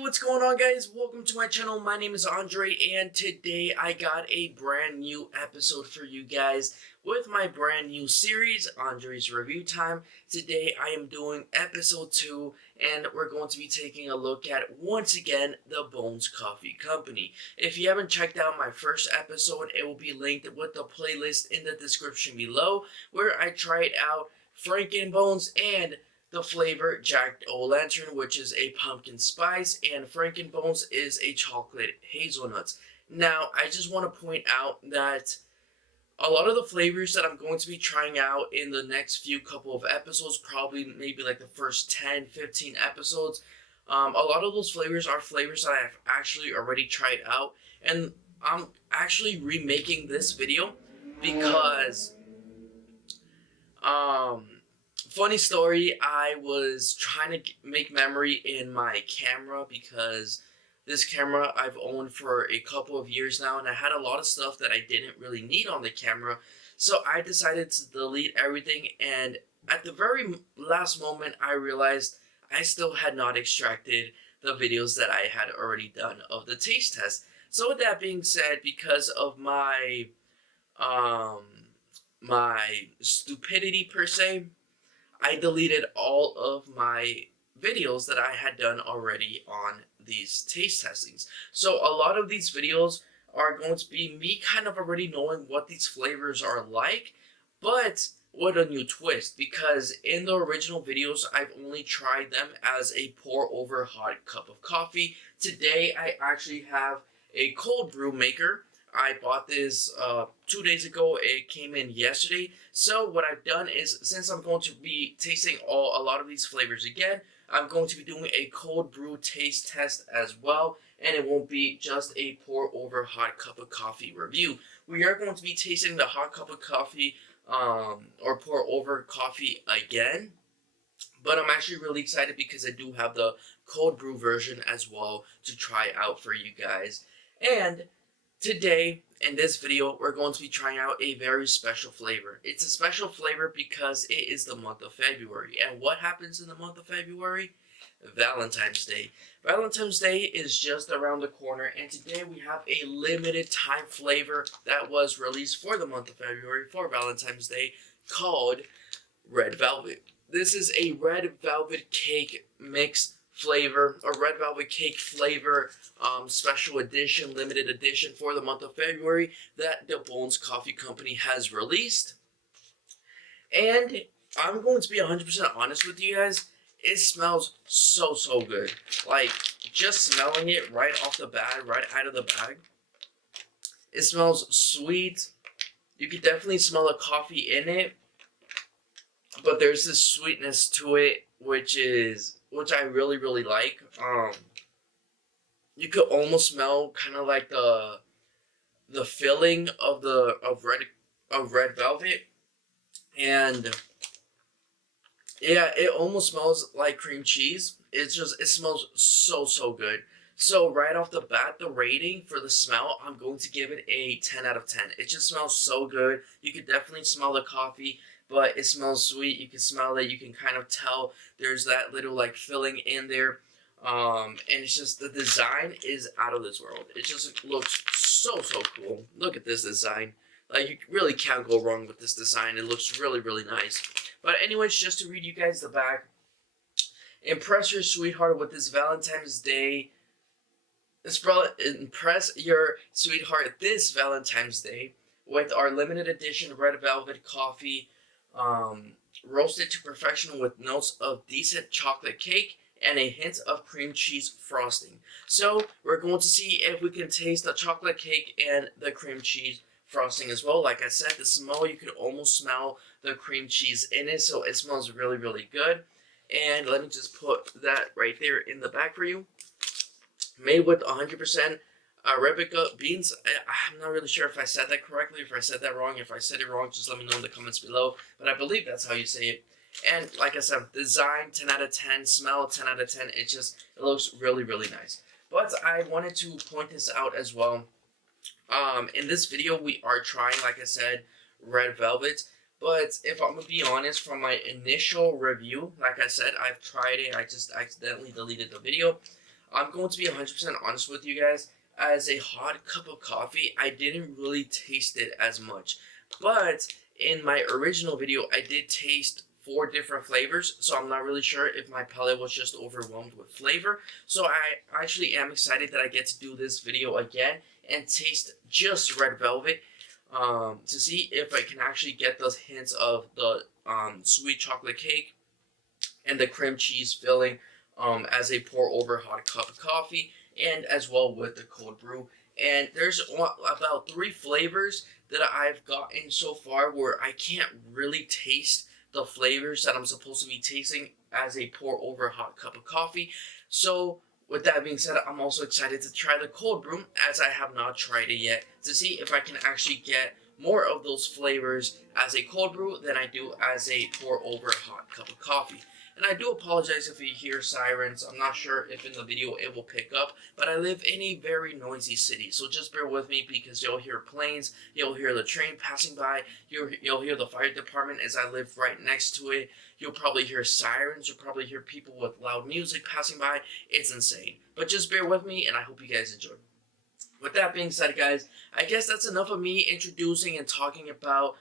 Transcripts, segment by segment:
What's going on, guys? Welcome to my channel. My name is Andre, and today I got a brand new episode for you guys with my brand new series, Andre's Review Time. Today I am doing episode 2, and we're going to be taking a look at, once again, the Bones Coffee Company. If you haven't checked out my first episode, it will be linked with the playlist in the description below, where I tried out Franken Bones and the flavor Jack-o'-lantern, which is a pumpkin spice, and Franken Bones is a chocolate hazelnuts. Now, I just want to point out that a lot of the flavors that I'm going to be trying out in the next few couple of episodes, probably maybe like the first 10, 15 episodes, a lot of those flavors are flavors that I've actually already tried out, and I'm actually remaking this video because, funny story, I was trying to make memory in my camera because this camera I've owned for a couple of years now, and I had a lot of stuff that I didn't really need on the camera, so I decided to delete everything, and at the very last moment I realized I still had not extracted the videos that I had already done of the taste test. So with that being said, because of my stupidity per se, I deleted all of my videos that I had done already on these taste testings. So a lot of these videos are going to be me kind of already knowing what these flavors are like, but with a new twist, because in the original videos I've only tried them as a pour over hot cup of coffee. Today I actually have a cold brew maker. I bought this 2 days ago. It came in yesterday. So what I've done is, since I'm going to be tasting a lot of these flavors again, I'm going to be doing a cold brew taste test as well, and it won't be just a pour over hot cup of coffee review. We are going to be tasting the hot cup of coffee or pour over coffee again, but I'm actually really excited because I do have the cold brew version as well to try out for you guys. And today, in this video, we're going to be trying out a very special flavor. It's a special flavor because it is the month of February. And what happens in the month of February? Valentine's Day. Valentine's Day is just around the corner, and today we have a limited time flavor that was released for the month of February for Valentine's Day called Red Velvet. This is a red velvet cake mix flavor, a red velvet cake flavor special edition, limited edition for the month of February that the Bones Coffee Company has released. And I'm going to be 100% honest with you guys, it smells so good. Like, just smelling it right off the bat, right out of the bag, it smells sweet. You can definitely smell the coffee in it, but there's this sweetness to it which I really like. You could almost smell kind of like the filling of red velvet, and yeah, it almost smells like cream cheese. It smells so good. So right off the bat, the rating for the smell, I'm going to give it a 10 out of 10. It just smells so good. You could definitely smell the coffee, but it smells sweet. You can smell it. You can kind of tell there's that little like filling in there. And it's just, the design is out of this world. It just looks so cool. Look at this design. Like, you really can't go wrong with this design. It looks really nice. But anyways, just to read you guys the back. Impress your sweetheart with this Valentine's Day. Impress your sweetheart this Valentine's Day with our limited edition red velvet coffee, roasted to perfection with notes of decent chocolate cake and a hint of cream cheese frosting. So we're going to see if we can taste the chocolate cake and the cream cheese frosting as well. Like I said, the smell, you can almost smell the cream cheese in it, so it smells really good. And let me just put that right there in the back for you. Made with 100% Arabica beans. I'm not really sure if I said that correctly, if I said that wrong. If I said it wrong, just let me know in the comments below. But I believe that's how you say it. And like I said, design 10 out of 10, smell 10 out of 10. It looks really nice. But I wanted to point this out as well. In this video, we are trying, like I said, red velvet. But if I'm going to be honest, from my initial review, like I said, I've tried it. I just accidentally deleted the video. I'm going to be 100% honest with you guys. As a hot cup of coffee, I didn't really taste it as much. But in my original video, I did taste 4 different flavors, so I'm not really sure if my palate was just overwhelmed with flavor. So I actually am excited that I get to do this video again and taste just red velvet, to see if I can actually get those hints of the sweet chocolate cake and the cream cheese filling, as a pour over hot cup of coffee, and as well with the cold brew. And there's about 3 flavors that I've gotten so far where I can't really taste the flavors that I'm supposed to be tasting as a pour over hot cup of coffee. So with that being said, I'm also excited to try the cold brew, as I have not tried it yet, to see if I can actually get more of those flavors as a cold brew than I do as a pour over hot cup of coffee. And I do apologize if you hear sirens. I'm not sure if in the video it will pick up, but I live in a very noisy city, so just bear with me, because you'll hear planes, you'll hear the train passing by, you'll hear the fire department as I live right next to it. You'll probably hear sirens, you'll probably hear people with loud music passing by. It's insane. But just bear with me, and I hope you guys enjoy. With that being said, guys, I guess that's enough of me introducing and talking about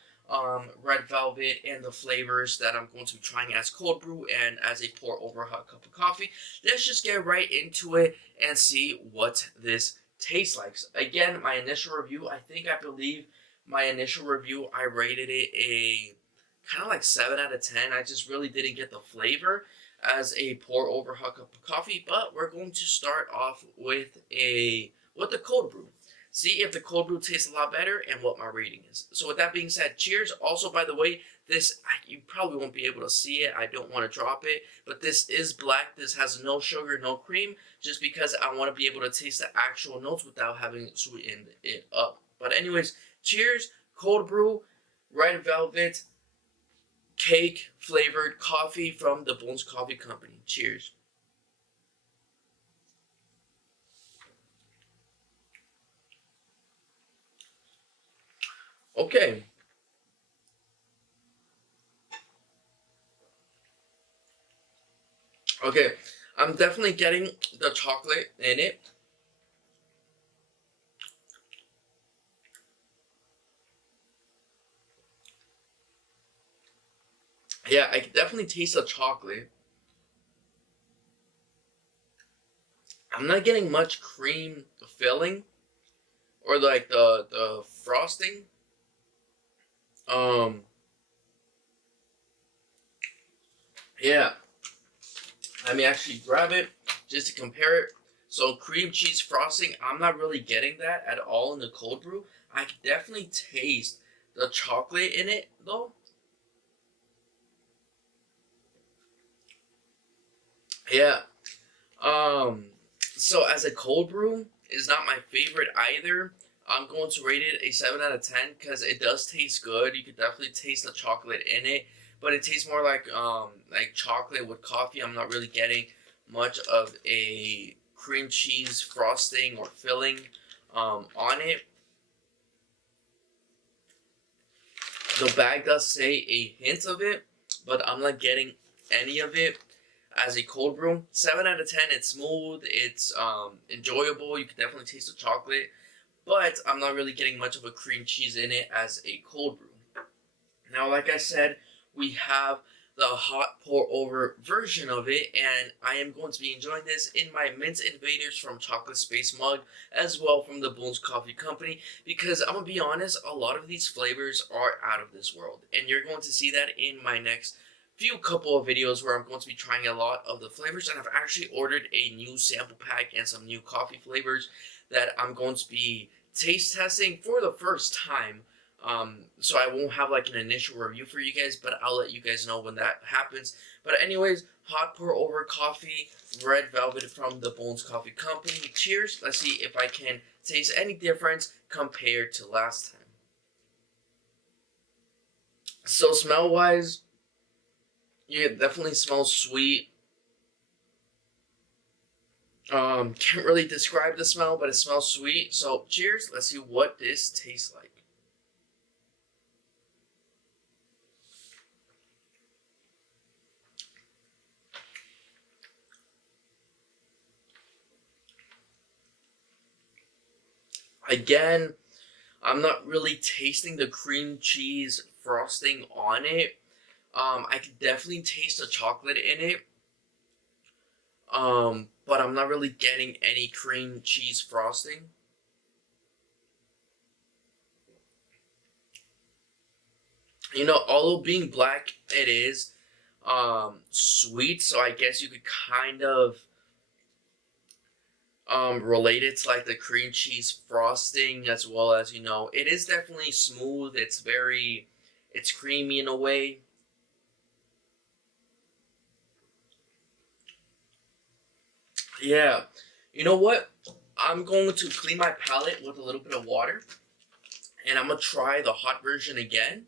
red velvet and the flavors that I'm going to be trying as cold brew and as a pour over hot cup of coffee. Let's just get right into it and see what this tastes like. Again, my initial review, I believe my initial review, I rated it a kind of like 7 out of 10. I just really didn't get the flavor as a pour over hot cup of coffee, but we're going to start off with the cold brew. See if the cold brew tastes a lot better and what my rating is. So with that being said, cheers. Also, by the way, you probably won't be able to see it. I don't want to drop it, but this is black. This has no sugar, no cream, just because I want to be able to taste the actual notes without having sweetened it up. But anyways, cheers. Cold brew, red velvet, cake flavored coffee from the Bones Coffee Company. Cheers. Okay. Okay. I'm definitely getting the chocolate in it. Yeah, I can definitely taste the chocolate. I'm not getting much cream filling or like the frosting. Um, yeah. Let me actually grab it just to compare it. So cream cheese frosting, I'm not really getting that at all in the cold brew. I can definitely taste the chocolate in it though. Yeah. Um, so as a cold brew is not my favorite either. I'm going to rate it a 7 out of 10 because it does taste good. You could definitely taste the chocolate in it, but it tastes more like chocolate with coffee. I'm not really getting much of a cream cheese frosting or filling on it. The bag does say a hint of it, but I'm not getting any of it as a cold brew. 7 out of 10. It's smooth. It's enjoyable. You can definitely taste the chocolate, but I'm not really getting much of a cream cheese in it as a cold brew. Now, like I said, we have the hot pour over version of it, and I am going to be enjoying this in my Mint Invaders from Chocolate Space mug, as well from the Bones Coffee Company, because I'm gonna be honest, a lot of these flavors are out of this world, and you're going to see that in my next few couple of videos where I'm going to be trying a lot of the flavors, and I've actually ordered a new sample pack and some new coffee flavors that I'm going to be taste testing for the first time. So I won't have like an initial review for you guys, but I'll let you guys know when that happens. But anyways, hot pour over coffee, red velvet from the Bones Coffee Company. Cheers. Let's see if I can taste any difference compared to last time. So smell wise, you definitely smell sweet. Can't really describe the smell, but it smells sweet. So cheers. Let's see what this tastes like. Again, I'm not really tasting the cream cheese frosting on it. I can definitely taste the chocolate in it. But I'm not really getting any cream cheese frosting. You know, although being black, it is sweet, so I guess you could kind of relate it to like the cream cheese frosting, as well as, you know, it is definitely smooth. It's creamy in a way. Yeah. You know what? I'm going to clean my palate with a little bit of water, and I'm gonna try the hot version again.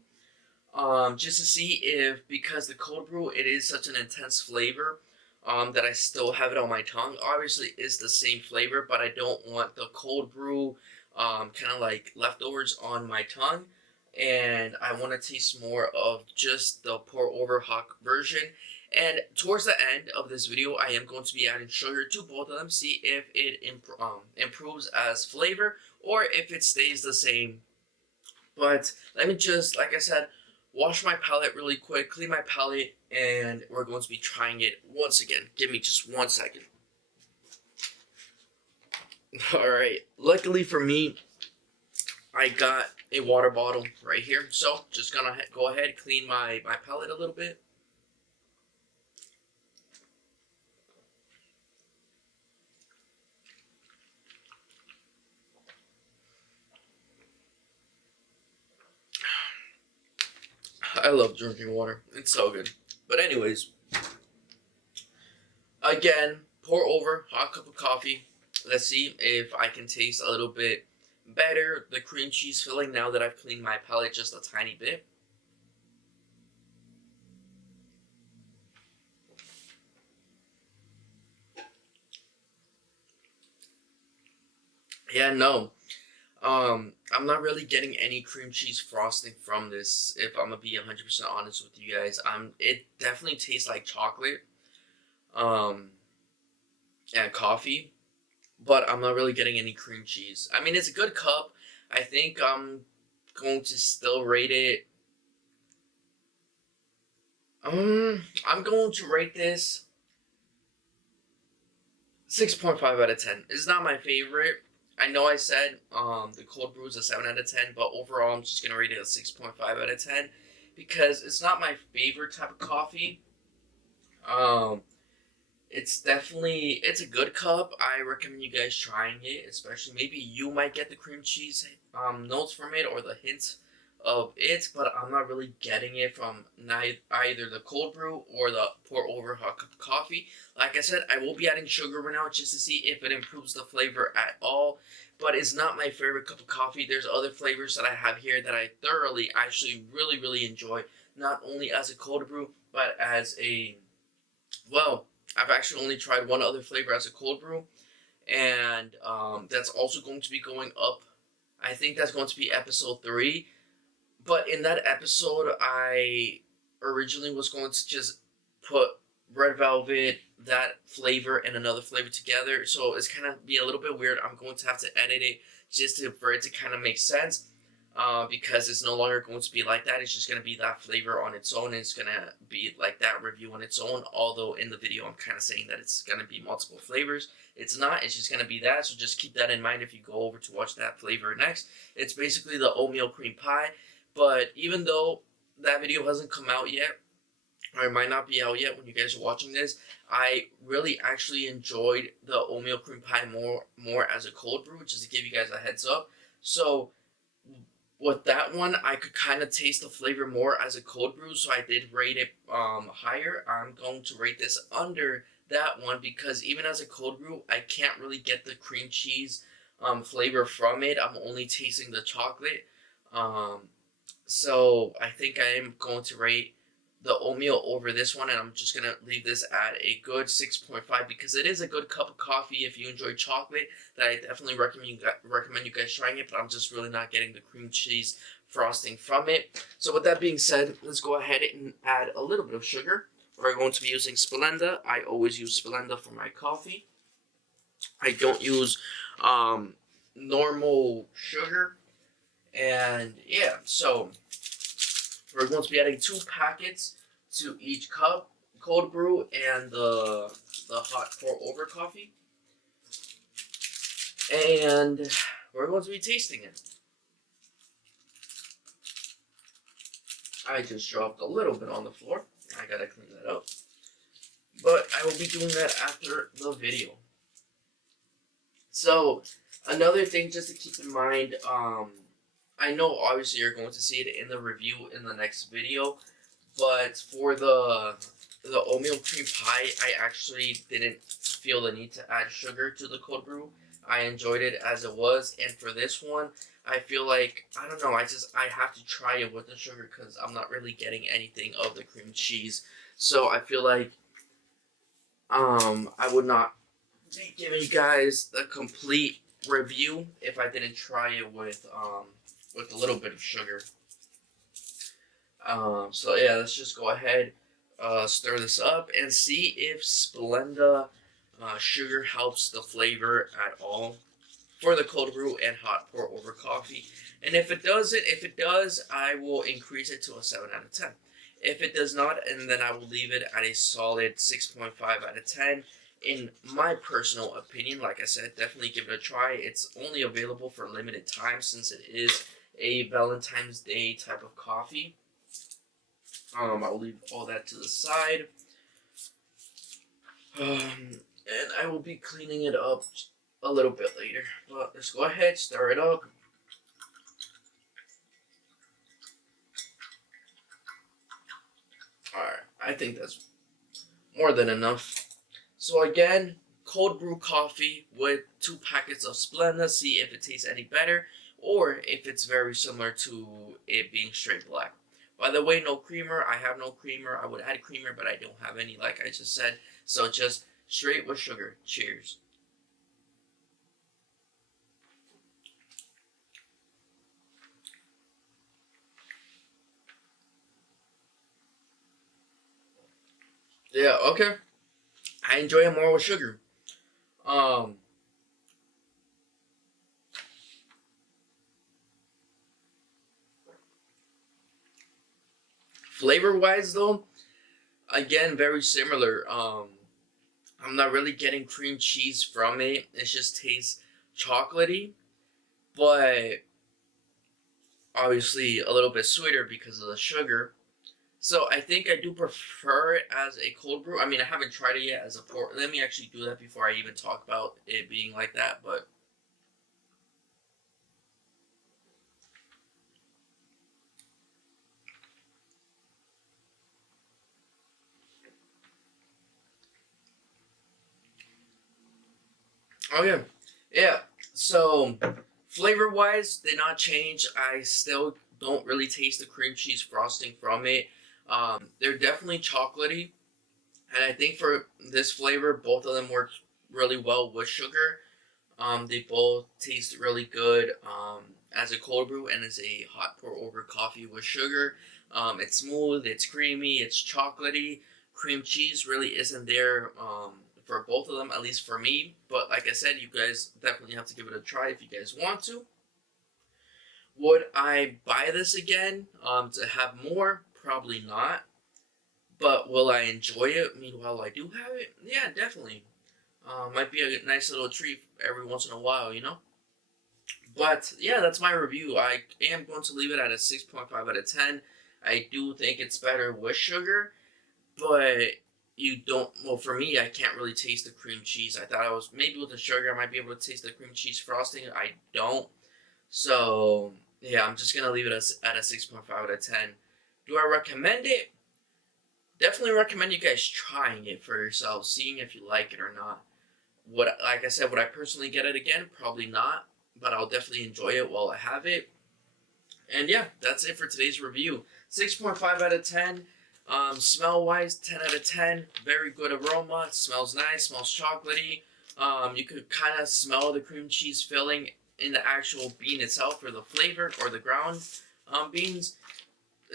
Just to see if, because the cold brew, it is such an intense flavor, that I still have it on my tongue. Obviously, it's the same flavor, but I don't want the cold brew, kind of like leftovers on my tongue, and I want to taste more of just the pour over hot version. And towards the end of this video, I am going to be adding sugar to both of them, see if it improves as flavor or if it stays the same. But let me just, like I said, wash my palate really quick, clean my palate, and we're going to be trying it once again. Give me just 1 second. Alright, luckily for me, I got a water bottle right here. So, just gonna go ahead, clean my palate a little bit. I love drinking water. It's so good. But anyways, again, pour over hot cup of coffee. Let's see if I can taste a little bit better the cream cheese filling now that I've cleaned my palate just a tiny bit. Yeah, no. I'm not really getting any cream cheese frosting from this. If I'm gonna be 100% honest with you guys, it definitely tastes like chocolate, um, and coffee, but I'm not really getting any cream cheese. I mean, it's a good cup. I think I'm going to still rate it. I'm going to rate this 6.5 out of 10. It's not my favorite. I know I said the cold brew is a 7 out of 10, but overall I'm just gonna rate it a 6.5 out of 10 because it's not my favorite type of coffee. Um, it's a good cup. I recommend you guys trying it, especially maybe you might get the cream cheese notes from it or the hints of it, but I'm not really getting it from either the cold brew or the pour over hot cup of coffee. Like I said, I will be adding sugar right now just to see if it improves the flavor at all, but it's not my favorite cup of coffee. There's other flavors that I have here that I thoroughly, actually, really enjoy, not only as a cold brew, but as a, well, I've actually only tried one other flavor as a cold brew, and that's also going to be going up. I think that's going to be episode 3. But in that episode, I originally was going to just put red velvet, that flavor, and another flavor together. So it's kind of be a little bit weird. I'm going to have to edit it for it to kind of make sense. Because it's no longer going to be like that. It's just going to be that flavor on its own. It's going to be like that review on its own. Although in the video, I'm kind of saying that it's going to be multiple flavors. It's not. It's just going to be that. So just keep that in mind if you go over to watch that flavor next. It's basically the oatmeal cream pie. But even though that video hasn't come out yet, or it might not be out yet when you guys are watching this, I really actually enjoyed the oatmeal cream pie more as a cold brew, just to give you guys a heads up. So with that one, I could kind of taste the flavor more as a cold brew, so I did rate it higher. I'm going to rate this under that one because even as a cold brew, I can't really get the cream cheese flavor from it. I'm only tasting the chocolate. Um, so I think I am going to rate the oatmeal over this one, and I'm just gonna leave this at a good 6.5 because it is a good cup of coffee if you enjoy chocolate. That I definitely recommend you guys trying it, but I'm just really not getting the cream cheese frosting from it. So with that being said, let's go ahead and add a little bit of sugar. We're going to be using Splenda. I always use Splenda for my coffee. I don't use normal sugar. And yeah, so we're going to be adding 2 packets to each cup, cold brew and the hot pour over coffee. And we're going to be tasting it. I just dropped a little bit on the floor. I gotta clean that up. But I will be doing that after the video. So, another thing just to keep in mind, I know obviously you're going to see it in the review in the next video, but for the oatmeal cream pie, I actually didn't feel the need to add sugar to the cold brew. I enjoyed it as it was, and for this one, I feel like, I don't know, I have to try it with the sugar because I'm not really getting anything of the cream cheese. So I feel like I would not be giving you guys the complete review if I didn't try it with a little bit of sugar. So yeah, let's just go ahead, stir this up and see if Splenda sugar helps the flavor at all for the cold brew and hot pour over coffee. And if it does, I will increase it to a 7 out of 10. If it does not, and then I will leave it at a solid 6.5 out of 10. In my personal opinion, like I said, definitely give it a try. It's only available for a limited time since it is a Valentine's Day type of coffee. I'll leave all that to the side. And I will be cleaning it up a little bit later. But let's go ahead, stir it up. Alright, I think that's more than enough. So again, cold brew coffee with 2 packets of Splenda. See if it tastes any better or if it's very similar to it being straight black. By the way, no creamer. I have no creamer. I would add creamer, but I don't have any, like I just said. So just straight with sugar. Cheers. Yeah, okay. I enjoy it more with sugar. Um, Flavor wise though, again very similar. I'm not really getting cream cheese from it. It just tastes chocolatey, but obviously a little bit sweeter because of the sugar. So I think I do prefer it as a cold brew. I mean, I haven't tried it yet as a pour. Let me actually do that before I even talk about it being like that. But oh yeah, yeah. So flavor wise, did not change. I still don't really taste the cream cheese frosting from it. They're definitely chocolatey, and I think for this flavor, both of them work really well with sugar. They both taste really good as a cold brew and as a hot pour over coffee with sugar. It's smooth, it's creamy, it's chocolatey. Cream cheese really isn't there for both of them, at least for me. But like I said, you guys definitely have to give it a try if you guys want to. Would I buy this again to have more? Probably not. But will I enjoy it meanwhile I do have it? Yeah, definitely. Might be a nice little treat every once in a while, you know? But yeah, that's my review. I am going to leave it at a 6.5 out of 10. I do think it's better with sugar, but you don't, well, for me, I can't really taste the cream cheese. I thought I was, maybe with the sugar, I might be able to taste the cream cheese frosting. I don't. So, yeah, I'm just going to leave it at a 6.5 out of 10. Do I recommend it? Definitely recommend you guys trying it for yourselves, seeing if you like it or not. Like I said, would I personally get it again? Probably not, but I'll definitely enjoy it while I have it. And yeah, that's it for today's review. 6.5 out of 10. Smell wise, 10 out of 10. Very good aroma. It smells nice, smells chocolatey. You could kind of smell the cream cheese filling in the actual bean itself, or the flavor, or the ground beans.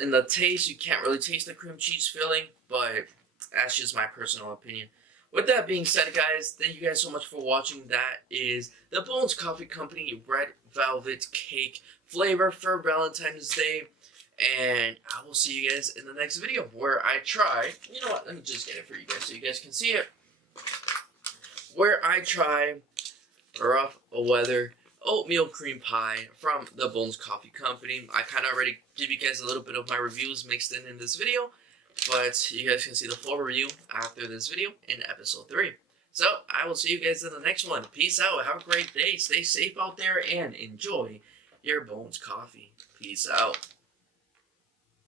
In the taste, you can't really taste the cream cheese filling, but that's just my personal opinion. With that being said, guys, thank you guys so much for watching. That is the Bones Coffee Company Red Velvet Cake flavor for Valentine's Day. And I will see you guys in the next video where I try, you know what, let me just get it for you guys so you guys can see it. Where I try rough weather oatmeal cream pie from the Bones Coffee Company. I kind of already give you guys a little bit of my reviews mixed in this video, but you guys can see the full review after this video in episode 3. So I will see you guys in the next one. Peace out. Have a great day. Stay safe out there and enjoy your Bones Coffee. Peace out.